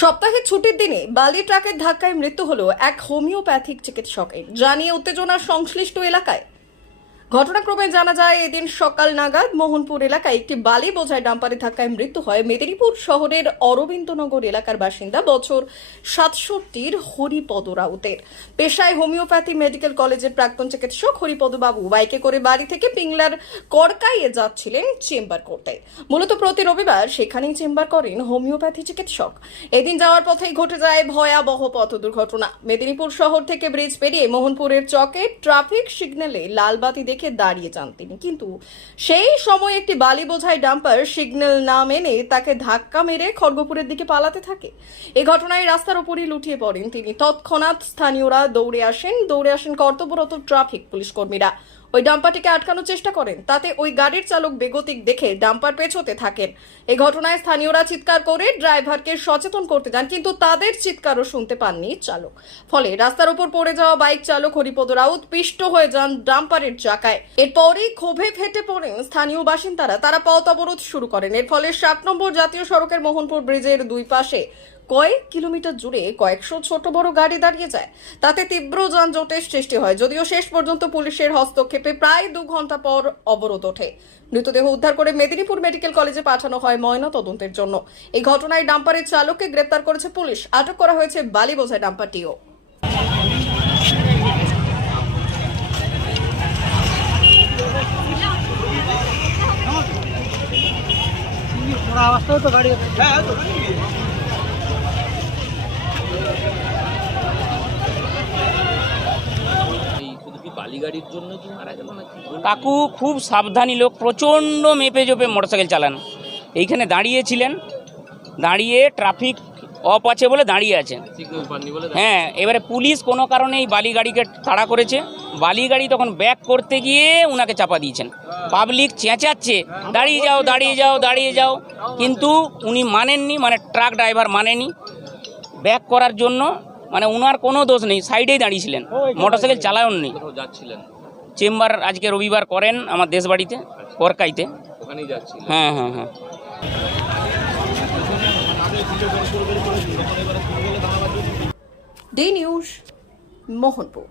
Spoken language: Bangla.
সপ্তাহে ছুটির দিনে বালি ট্রাকের ধাক্কায় মৃত্যু হলো এক হোমিওপ্যাথিক চিকিৎসকের। জানিয়ে উত্তেজনার সংশ্লিষ্ট এলাকায় ঘটনাক্রমে জানা যায়, এদিন সকাল নাগাদ মোহনপুর এলাকায় একটি বালি বোঝায় ডাম্পারে ধাক্কায় মৃত্যু হয়। মেদিনীপুর শহরের অরবিন্দনগর এলাকার বাসিন্দা বছর সাতষট্টির হরিপদ রাউতের। পেশায় হোমিওপ্যাথি, মেডিকেল কলেজের প্রাক্তন চিকিৎসক হরিপদ বাবু বাইকে করে বাড়ি থেকে পিংলার কড়কাইয়ে যাচ্ছিলেন চেম্বার করতে। মূলত প্রতি রবিবার সেখানেই চেম্বার করেন হোমিওপ্যাথি চিকিৎসক। এদিন যাওয়ার পথেই ঘটে যায় ভয়াবহ পথ দুর্ঘটনা। মেদিনীপুর শহর থেকে ব্রিজ পেরিয়ে মোহনপুরের চকে ট্রাফিক সিগন্যালে লাল বাতি দেখে দাঁড়িয়ে যান তিনি। কিন্তু সেই সময় একটি বালি বোঝাই ডাম্পার সিগন্যাল না মেনে তাকে ধাক্কা মেরে খড়গপুরের দিকে পালাতে থাকে। এ ঘটনায় রাস্তার উপরই লুটিয়ে পড়েন তিনি। তৎক্ষণাৎ স্থানীয়রা দৌড়ে আসেন। দৌড়ে আসেন কর্তব্যরত ট্রাফিক পুলিশ কর্মীরা। ওই ডাম্পারটিকে আটকানোর চেষ্টা করেন, তাতে ওই গাড়ির চালক বেগতিক দেখে ডাম্পার পেছোতে থাকেন। এই ঘটনায় স্থানীয়রা চিৎকার করে ড্রাইভারকে সচেতন করতে যান, কিন্তু তাদের চিৎকারও শুনতে পাননি চালক। ফলে রাস্তার উপর পড়ে যাওয়া বাইক চালক হরিপদ রাউত পিষ্ট হয়ে যান ডাম্পারের চাকায়। এরপরই ক্ষোভে ফেটে পড়েন স্থানীয় বাসিন্দারা। তারা পথ অবরোধ শুরু করেন। এর ফলে সাত নম্বর জাতীয় সড়কের মোহনপুর ব্রিজের দুই পাশে কয়েক কিলোমিটার জুড়ে কয়েকশো ছোট বড় গাড়ি দাঁড়িয়ে যায়। তাতে তীব্র যানজটের সৃষ্টি হয়, যদিও শেষ পর্যন্ত পুলিশের হস্তক্ষেপে প্রায় দু ঘণ্টা পর অবরোধ ওঠে। মৃতদেহ উদ্ধার করে মেদিনীপুর মেডিকেল কলেজে পাঠানো হয় ময়না তদন্তের জন্য। এই ঘটনায় ডাম্পারের চালককে গ্রেপ্তার করেছে পুলিশ। আটক করা হয়েছে বালি বোঝায় ডাম্পারটিও। আওয়াজ তো গাড়ি হ্যাঁ তো। বালিগাড়ির জন্য কি মারা গেল নাকি? কাকু খুব সাবধানী লোক প্রচণ্ড মেপে জোপে মোটরসাইকেল চালান। এইখানে দাঁড়িয়েছিলেন দাঁড়িয়ে ট্রাফিক অফ আছে বলে দাঁড়িয়ে আছেন। হ্যাঁ এবারে পুলিশ কোনো কারণে এই বালি গাড়িকে তাড়া করেছে। বালি গাড়ি তখন ব্যাক করতে গিয়ে ওনাকে চাপা দিয়েছেন। পাবলিক চেঁচাচ্ছে দাঁড়িয়ে যাও দাঁড়িয়ে যাও দাঁড়িয়ে যাও। কিন্তু উনি মানেননি মানে ট্রাক ড্রাইভার মানেনি। ব্যাক করার জন্য মানে উনার কোনো দোষ নেই সাইডেই দাঁড়িয়েছিলেন। মোটরসাইকেল চালায়ননি নেই। যাচ্ছিলেন? চেম্বার আজকে রবিবার করেন আমার দেশবাড়িতে করকাইতে ওখানেই যাচ্ছিলেন? হ্যাঁ হ্যাঁ হ্যাঁ। Day news Mohanpur.